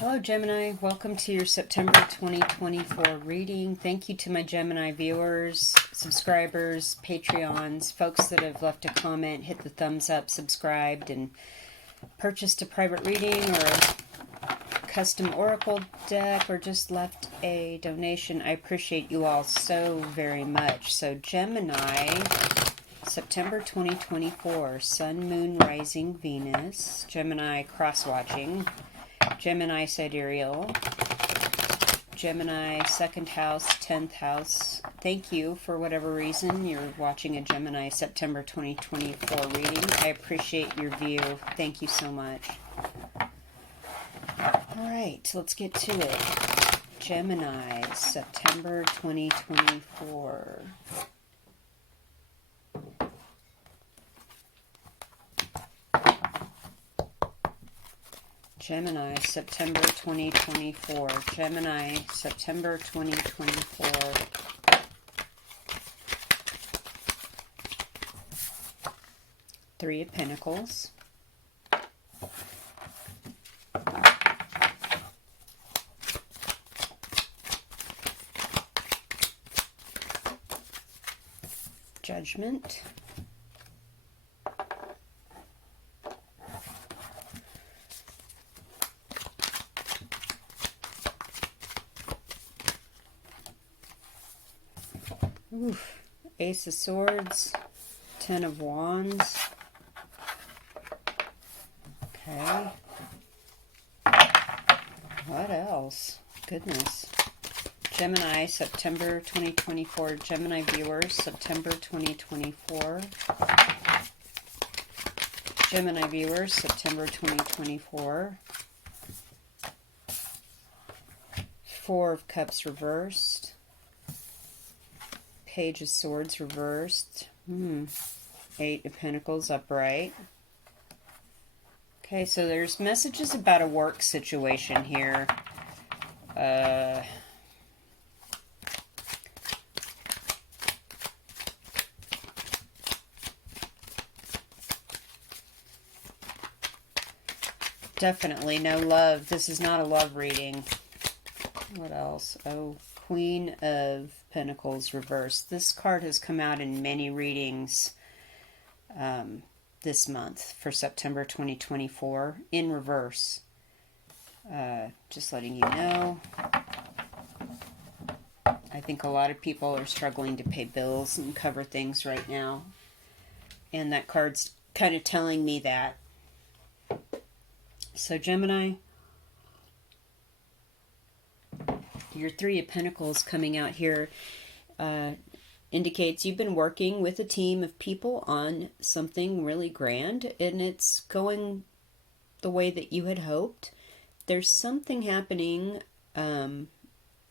Hello Gemini, welcome to your September 2024 reading. Thank you to my Gemini viewers, subscribers, Patreons, folks that have left a comment, hit the thumbs up, subscribed, and purchased a private reading or a custom oracle deck, or just left a donation. I appreciate you all so very much. So Gemini, September 2024, Sun, Moon, Rising, Venus, Gemini cross-watching, Gemini sidereal, Gemini 2nd house, 10th house. Thank you for whatever reason you're watching a Gemini September 2024 reading. I appreciate your view. Thank you so much. Alright, let's get to it. Gemini, September 2024. Gemini, September 2024. Gemini, September 2024. Three of Pentacles. Judgment. Oof. Ace of Swords, 10 of Wands. Okay. What else? Goodness. Gemini, September 2024. Gemini viewers, September 2024. Gemini viewers, September 2024. Four of Cups reversed. Page of Swords reversed. Eight of Pentacles upright. Okay, so there's messages about a work situation here. Definitely no love. This is not a love reading. What else? Oh, Queen of Pentacles reversed. This card has come out in many readings this month for September 2024 in reverse. Just letting you know. I think a lot of people are struggling to pay bills and cover things right now. And that card's kind of telling me that. So Gemini, your Three of Pentacles coming out here indicates you've been working with a team of people on something really grand, and it's going the way that you had hoped. There's something happening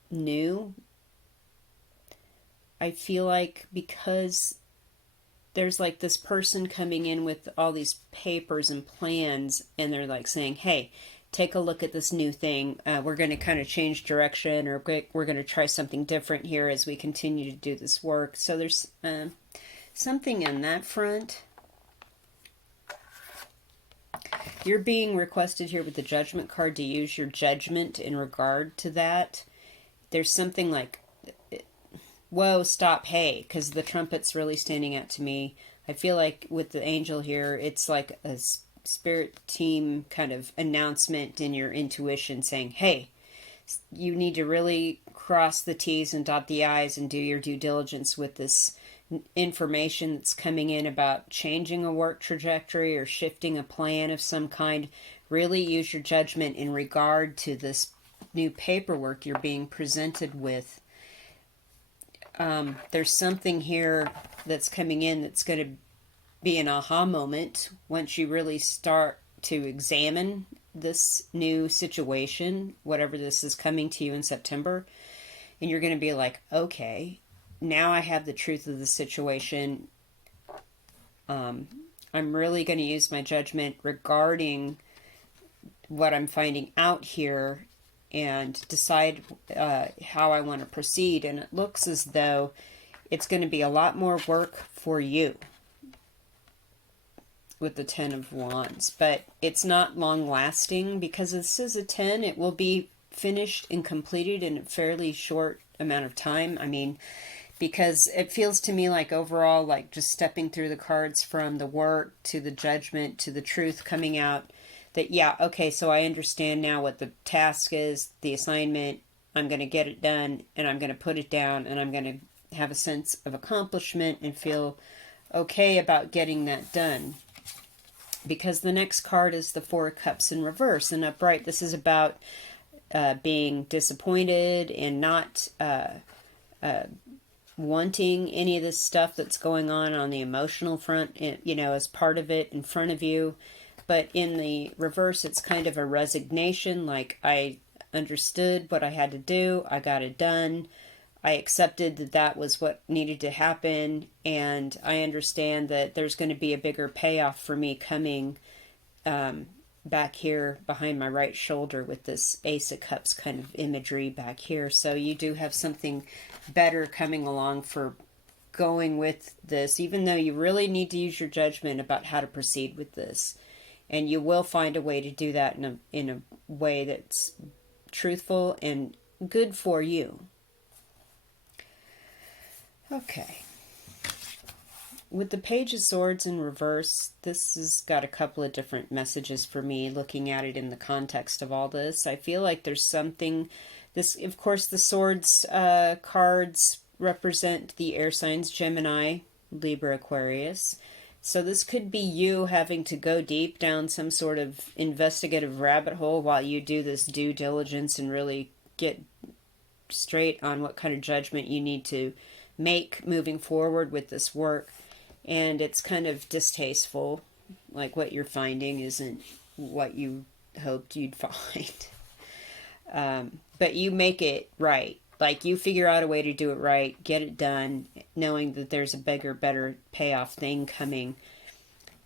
new. I feel like because there's like this person coming in with all these papers and plans, and they're like saying, hey, take a look at this new thing. We're going to kind of change direction, or we're going to try something different here as we continue to do this work. So there's something on that front. You're being requested here with the Judgment card to use your judgment in regard to that. There's something like, whoa, stop, hey, because the trumpet's really standing out to me. I feel like with the angel here, it's like a spirit team kind of announcement in your intuition saying, hey, you need to really cross the T's and dot the I's and do your due diligence with this information that's coming in about changing a work trajectory or shifting a plan of some kind. Really use your judgment in regard to this new paperwork you're being presented with. There's something here that's coming in that's going to be an aha moment once you really start to examine this new situation, whatever this is coming to you in September. And you're going to be like, okay, now I have the truth of the situation. I'm really going to use my judgment regarding what I'm finding out here and decide how I want to proceed. And it looks as though it's going to be a lot more work for you. with the Ten of Wands, but it's not long lasting because this is a 10. It will be finished and completed in a fairly short amount of time. I mean, because it feels to me like overall, like just stepping through the cards from the work to the judgment to the truth coming out, that, yeah, okay, so I understand now what the task is, the assignment. I'm going to get it done, and I'm going to put it down, and I'm going to have a sense of accomplishment and feel okay about getting that done. Because the next card is the Four of Cups in reverse and upright. This is about being disappointed and not wanting any of this stuff that's going on the emotional front, you know, as part of it in front of you. But in the reverse, it's kind of a resignation, like I understood what I had to do, I got it done, I accepted that that was what needed to happen, and I understand that there's going to be a bigger payoff for me coming back here behind my right shoulder with this Ace of Cups kind of imagery back here. So you do have something better coming along for going with this, even though you really need to use your judgment about how to proceed with this. And you will find a way to do that in a way that's truthful and good for you. Okay. With the Page of Swords in reverse, this has got a couple of different messages for me looking at it in the context of all this. I feel like there's something, this, of course, the Swords cards represent the air signs, Gemini, Libra, Aquarius. So this could be you having to go deep down some sort of investigative rabbit hole while you do this due diligence and really get straight on what kind of judgment you need to make moving forward with this work. And it's kind of distasteful, like what you're finding isn't what you hoped you'd find. But you make it right. Like, you figure out a way to do it right, get it done, knowing that there's a bigger, better payoff thing coming.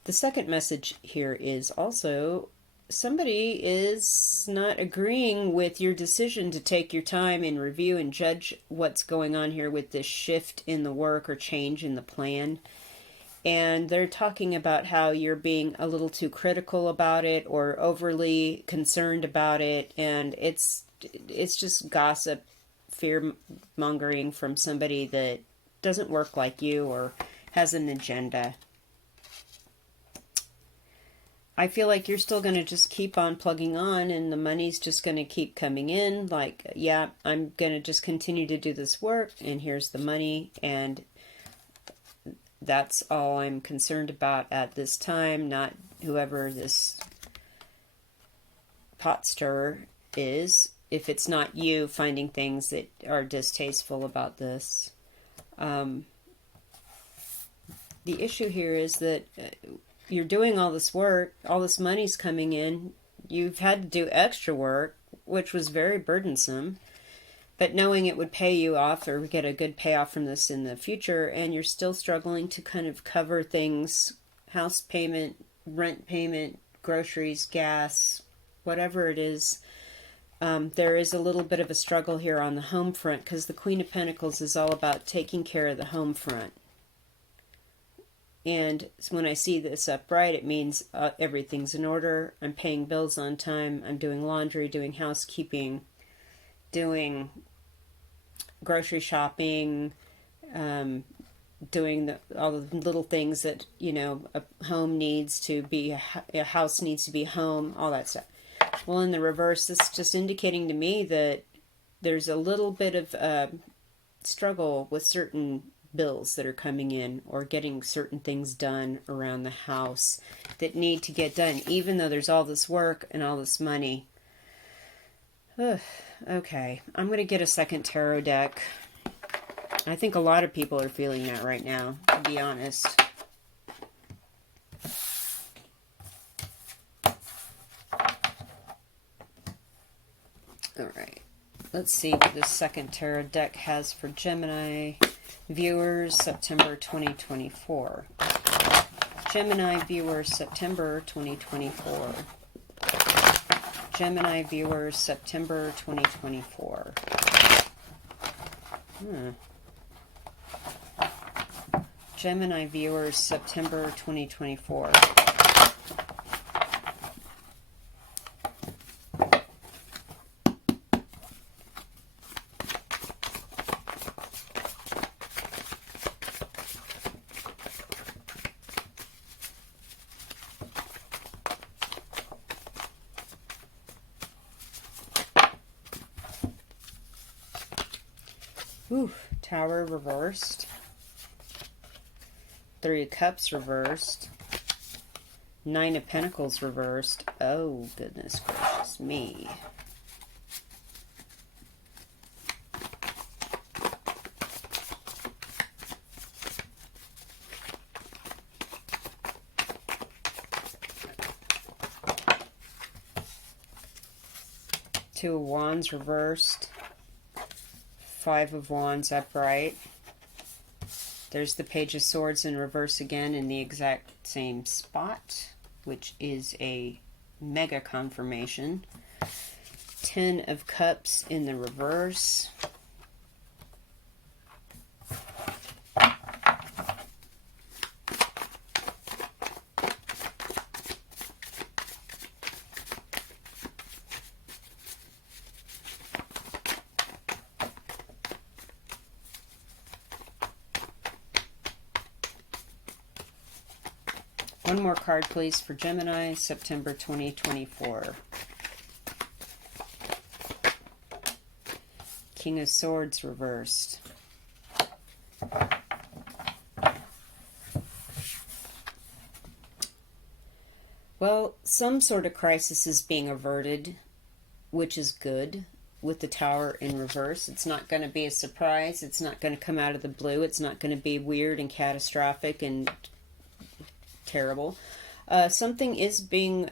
The second message here is also somebody is not agreeing with your decision to take your time and review and judge what's going on here with this shift in the work or change in the plan. And they're talking about how you're being a little too critical about it or overly concerned about it. And it's just gossip, fear-mongering from somebody that doesn't work like you or has an agenda. I feel like you're still going to just keep on plugging on and the money's just going to keep coming in. Like, yeah, I'm going to just continue to do this work and here's the money, and that's all I'm concerned about at this time, not whoever this pot stirrer is. If it's not you finding things that are distasteful about this. The issue here is that you're doing all this work, all this money's coming in, you've had to do extra work, which was very burdensome, but knowing it would pay you off or get a good payoff from this in the future, and you're still struggling to kind of cover things, house payment, rent payment, groceries, gas, whatever it is. There is a little bit of a struggle here on the home front because the Queen of Pentacles is all about taking care of the home front. And when I see this upright, it means everything's in order. I'm paying bills on time. I'm doing laundry, doing housekeeping, doing grocery shopping, doing all the little things that, you know, a home needs to be, a house needs to be home, all that stuff. Well, in the reverse, this is just indicating to me that there's a little bit of struggle with certain bills that are coming in or getting certain things done around the house that need to get done, even though there's all this work and all this money. Okay, I'm going to get a second tarot deck. I think a lot of people are feeling that right now, to be honest. Alright, let's see what this second tarot deck has for Gemini viewers, September 2024. Gemini viewers, September 2024. Gemini viewers, September 2024. Gemini viewers, September 2024. Ooh, Tower reversed. Three of Cups reversed. Nine of Pentacles reversed. Oh, goodness gracious me. Two of Wands reversed. Five of Wands upright. There's the Page of Swords in reverse again in the exact same spot, which is a mega confirmation. Ten of Cups in the reverse. One more card, please, for Gemini, September 2024. King of Swords reversed. Well, some sort of crisis is being averted, which is good, with the Tower in reverse. It's not going to be a surprise. It's not going to come out of the blue. It's not going to be weird and catastrophic and terrible. Something is being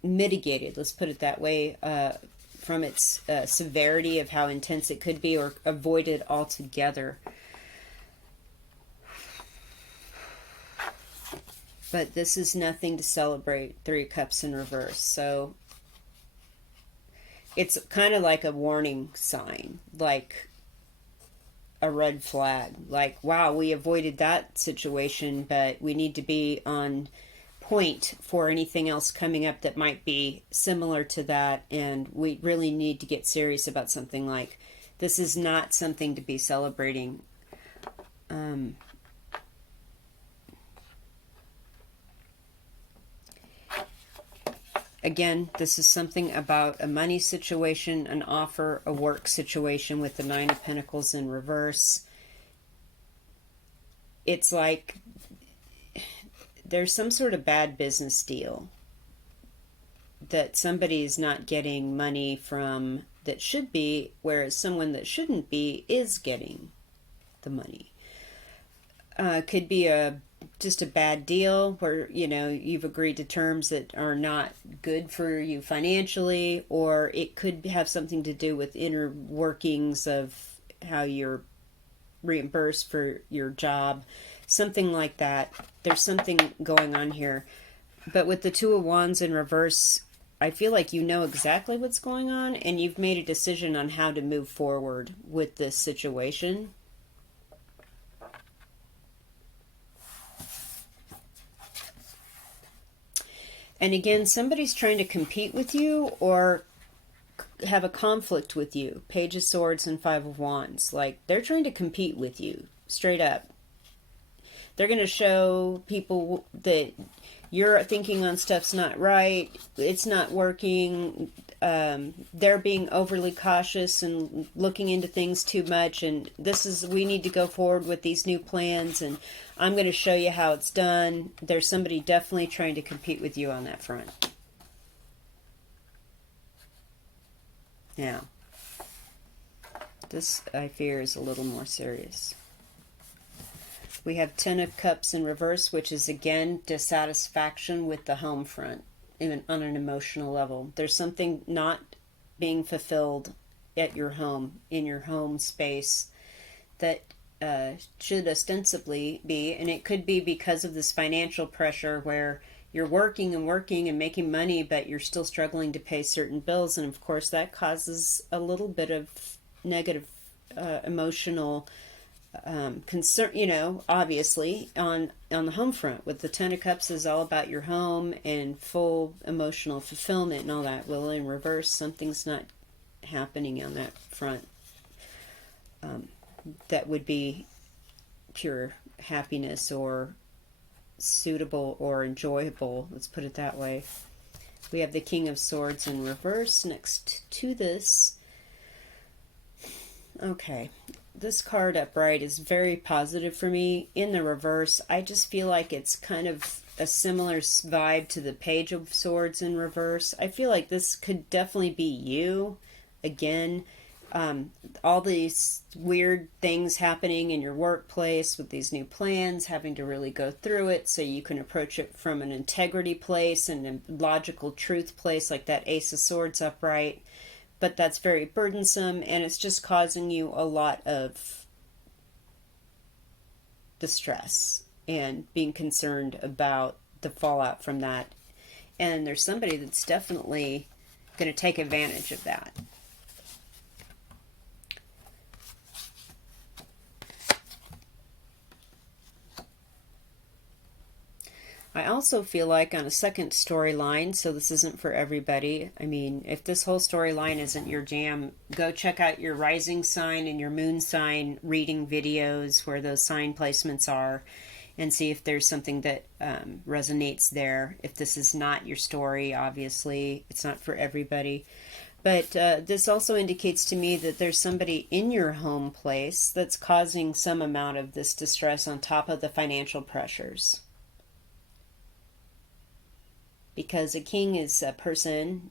mitigated, let's put it that way, from its severity of how intense it could be, or avoided altogether. But this is nothing to celebrate. Three of Cups in reverse. So it's kind of like a warning sign, like a red flag, like, wow, we avoided that situation, but we need to be on point for anything else coming up that might be similar to that, and we really need to get serious about something. Like, this is not something to be celebrating. Again, this is something about a money situation, an offer, a work situation with the Nine of Pentacles in reverse. It's like there's some sort of bad business deal that somebody is not getting money from that should be, whereas someone that shouldn't be is getting the money. Could be just a bad deal where, you know, you've agreed to terms that are not good for you financially, or it could have something to do with inner workings of how you're reimbursed for your job, something like that. There's something going on here. But with the Two of Wands in reverse, I feel like you know exactly what's going on, and you've made a decision on how to move forward with this situation. And again, somebody's trying to compete with you or have a conflict with you. Page of Swords and Five of Wands. Like, they're trying to compete with you, straight up. They're going to show people that you're thinking on stuff's not right, it's not working, they're being overly cautious and looking into things too much, and we need to go forward with these new plans, and I'm going to show you how it's done. There's somebody definitely trying to compete with you on that front. Now, this, I fear, is a little more serious. We have Ten of Cups in reverse, which is, again, dissatisfaction with the home front on an emotional level. There's something not being fulfilled at your home, in your home space, that should ostensibly be, and it could be because of this financial pressure where you're working and working and making money, but you're still struggling to pay certain bills, and of course that causes a little bit of negative emotional concern, you know, obviously on the home front. With the Ten of Cups is all about your home and full emotional fulfillment and all that. Well, in reverse, something's not happening on that front that would be pure happiness or suitable or enjoyable, let's put it that way. We have the King of Swords in reverse next to this. Okay. This card upright is very positive for me. In the reverse, I just feel like it's kind of a similar vibe to the Page of Swords in reverse. I feel like this could definitely be you again. All these weird things happening in your workplace with these new plans, having to really go through it so you can approach it from an integrity place and a logical truth place, like that Ace of Swords upright. But that's very burdensome, and it's just causing you a lot of distress and being concerned about the fallout from that. And there's somebody that's definitely going to take advantage of that. I also feel like on a second storyline, so this isn't for everybody. I mean, if this whole storyline isn't your jam, go check out your rising sign and your moon sign reading videos where those sign placements are and see if there's something that resonates there. If this is not your story, obviously, it's not for everybody. But this also indicates to me that there's somebody in your home place that's causing some amount of this distress on top of the financial pressures. Because a king is a person,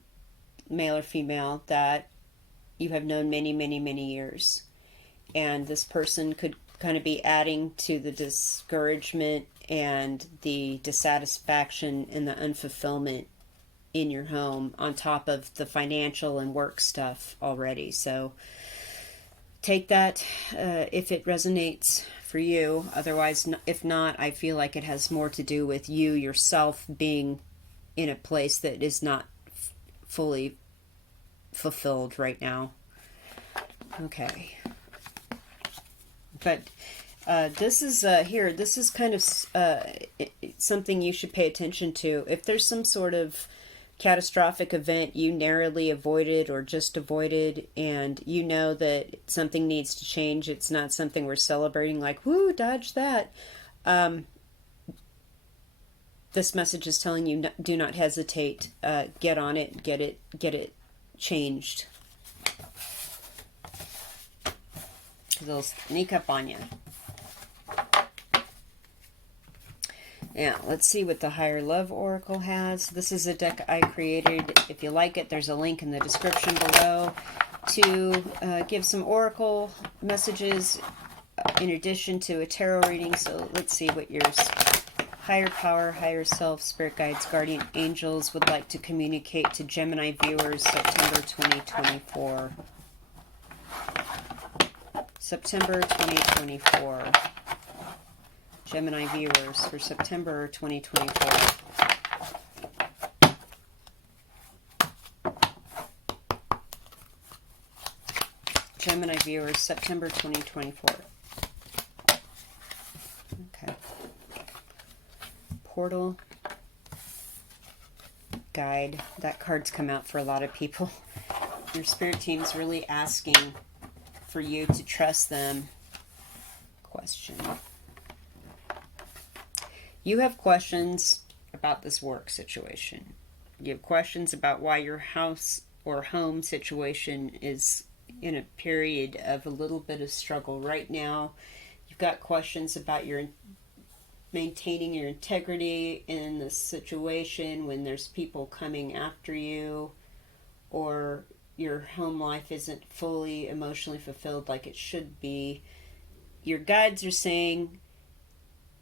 male or female, that you have known many, many, many years. And this person could kind of be adding to the discouragement and the dissatisfaction and the unfulfillment in your home on top of the financial and work stuff already. So take that if it resonates for you. Otherwise, if not, I feel like it has more to do with you yourself being in a place that is not fully fulfilled right now. Okay. But this is here, this is kind of something you should pay attention to. If there's some sort of catastrophic event you narrowly avoided or just avoided, and you know that something needs to change, it's not something we're celebrating like, woo, dodge that. This message is telling you, do not hesitate. Get on it. Get it changed. They'll sneak up on you. Now, let's see what the Higher Love Oracle has. This is a deck I created. If you like it, there's a link in the description below to give some oracle messages in addition to a tarot reading. So let's see what yours. Higher power, higher self, spirit guides, guardian angels would like to communicate to Gemini viewers September 2024. September 2024. Gemini viewers for September 2024. Gemini viewers, September 2024. Okay. Portal, guide. That card's come out for a lot of people. Your spirit team's really asking for you to trust them. Question. You have questions about this work situation. You have questions about why your house or home situation is in a period of a little bit of struggle right now. You've got questions about your maintaining your integrity in this situation when there's people coming after you, or your home life isn't fully emotionally fulfilled like it should be. Your guides are saying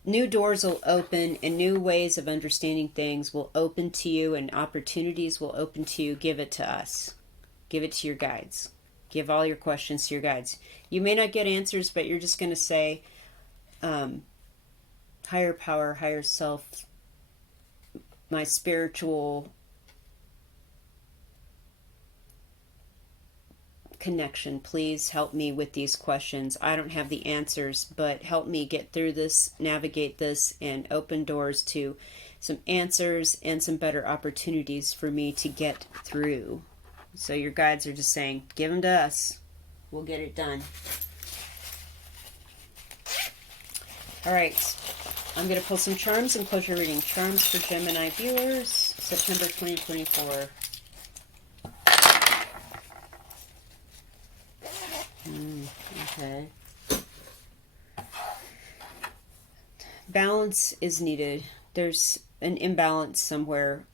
new doors will open and new ways of understanding things will open to you and opportunities will open to you. Give it to us. Give it to your guides. Give all your questions to your guides. You may not get answers, but you're just going to say, higher power, higher self, my spiritual connection, please help me with these questions. I don't have the answers, but help me get through this, navigate this, and open doors to some answers and some better opportunities for me to get through. So your guides are just saying, give them to us. We'll get it done. All right. I'm going to pull some charms and close your reading. Charms for Gemini viewers, September 2024. Okay. Balance is needed. There's an imbalance somewhere.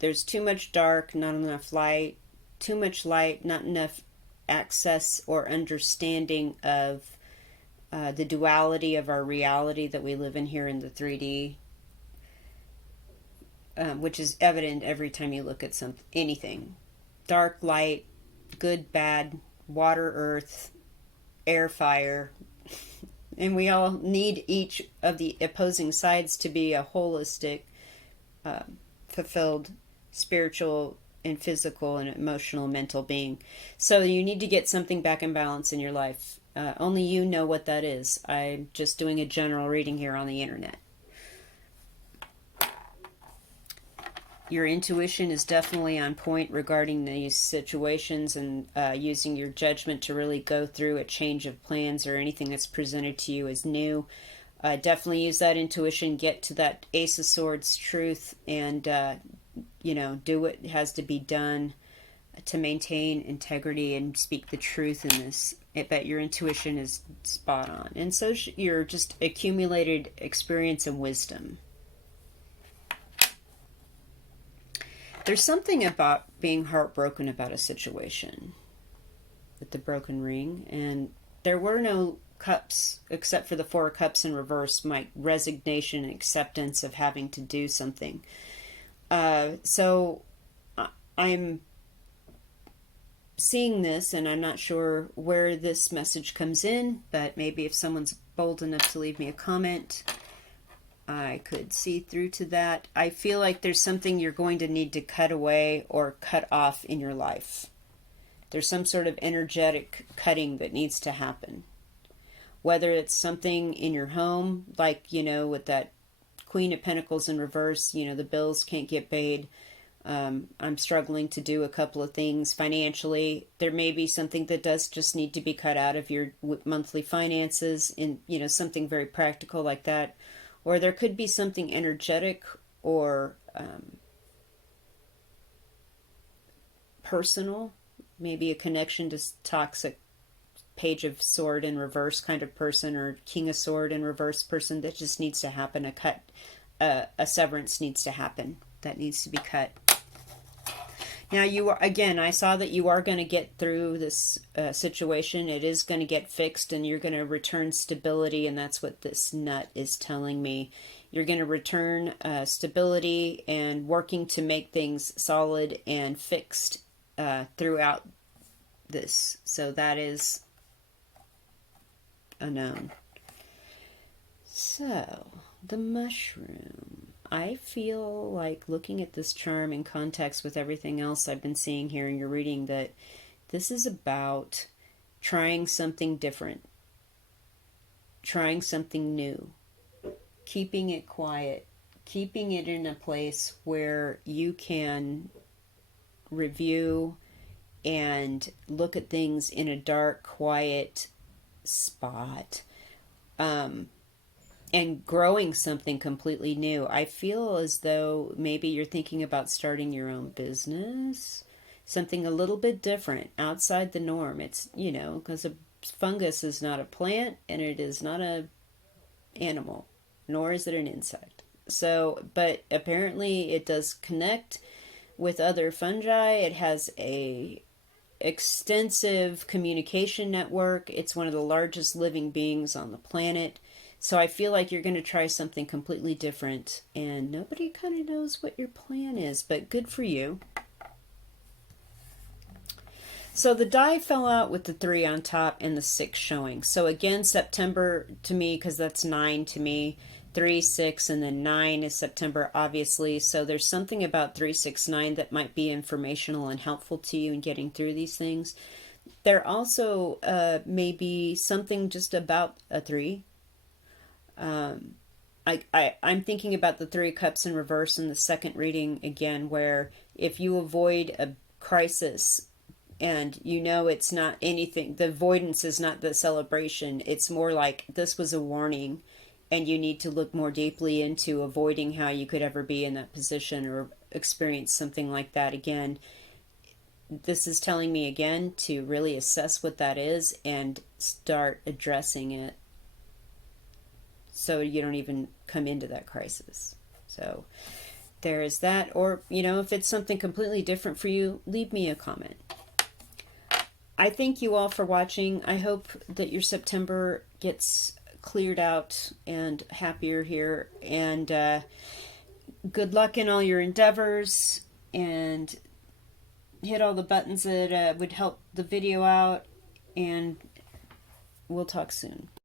There's too much dark, not enough light. Too much light, not enough access or understanding of the duality of our reality that we live in here in the 3D, which is evident every time you look at anything. Dark, light, good, bad, water, earth, air, fire. And we all need each of the opposing sides to be a holistic, fulfilled, spiritual and physical and emotional, mental being. So you need to get something back in balance in your life. Only you know what that is. I'm just doing a general reading here on the internet. Your intuition is definitely on point regarding these situations, and using your judgment to really go through a change of plans or anything that's presented to you as new. Definitely use that intuition, get to that Ace of Swords truth, and do what has to be done to maintain integrity and speak the truth in this. But your intuition is spot on, and so you're just accumulated experience and wisdom. There's something about being heartbroken about a situation with the broken ring, and there were no cups except for the 4 cups in reverse, my resignation and acceptance of having to do something. So I'm seeing this, and I'm not sure where this message comes in, but maybe if someone's bold enough to leave me a comment, I could see through to that. I feel like there's something you're going to need to cut away or cut off in your life. There's some sort of energetic cutting that needs to happen. Whether it's something in your home, like, with that Queen of Pentacles in reverse, the bills can't get paid. I'm struggling to do a couple of things financially. There may be something that does just need to be cut out of your monthly finances, in something very practical like that. Or there could be something energetic or personal, maybe a connection to toxic Page of Sword in reverse kind of person, or King of Sword in reverse person that just needs to happen. A severance needs to happen. That needs to be cut. Now I saw that you are going to get through this situation. It is going to get fixed, and you're going to return stability, and that's what this nut is telling me. You're going to return stability and working to make things solid and fixed throughout this. So that is a known. So, the mushroom. I feel like, looking at this charm in context with everything else I've been seeing here in your reading, that this is about trying something different, trying something new, keeping it quiet, keeping it in a place where you can review and look at things in a dark, quiet spot. And growing something completely new. I feel as though maybe you're thinking about starting your own business, something a little bit different, outside the norm. It's, because a fungus is not a plant, and it is not an animal, nor is it an insect. So, but apparently it does connect with other fungi. It has a extensive communication network. It's one of the largest living beings on the planet. So I feel like you're going to try something completely different, and nobody kind of knows what your plan is, but good for you. So the die fell out with the 3 on top and the 6 showing. So again, September to me, because that's 9 to me, 3, 6, and then 9 is September, obviously. So there's something about 3, 6, 9 that might be informational and helpful to you in getting through these things. There also may be something just about a 3. I'm thinking about the 3 cups in reverse in the second reading again, where if you avoid a crisis and it's not anything, the avoidance is not the celebration, it's more like this was a warning and you need to look more deeply into avoiding how you could ever be in that position or experience something like that again. this is telling me again to really assess what that is and start addressing it so you don't even come into that crisis. So there is that. Or, if it's something completely different for you, leave me a comment. I thank you all for watching. I hope that your September gets cleared out and happier here. And good luck in all your endeavors. And hit all the buttons that would help the video out. And we'll talk soon.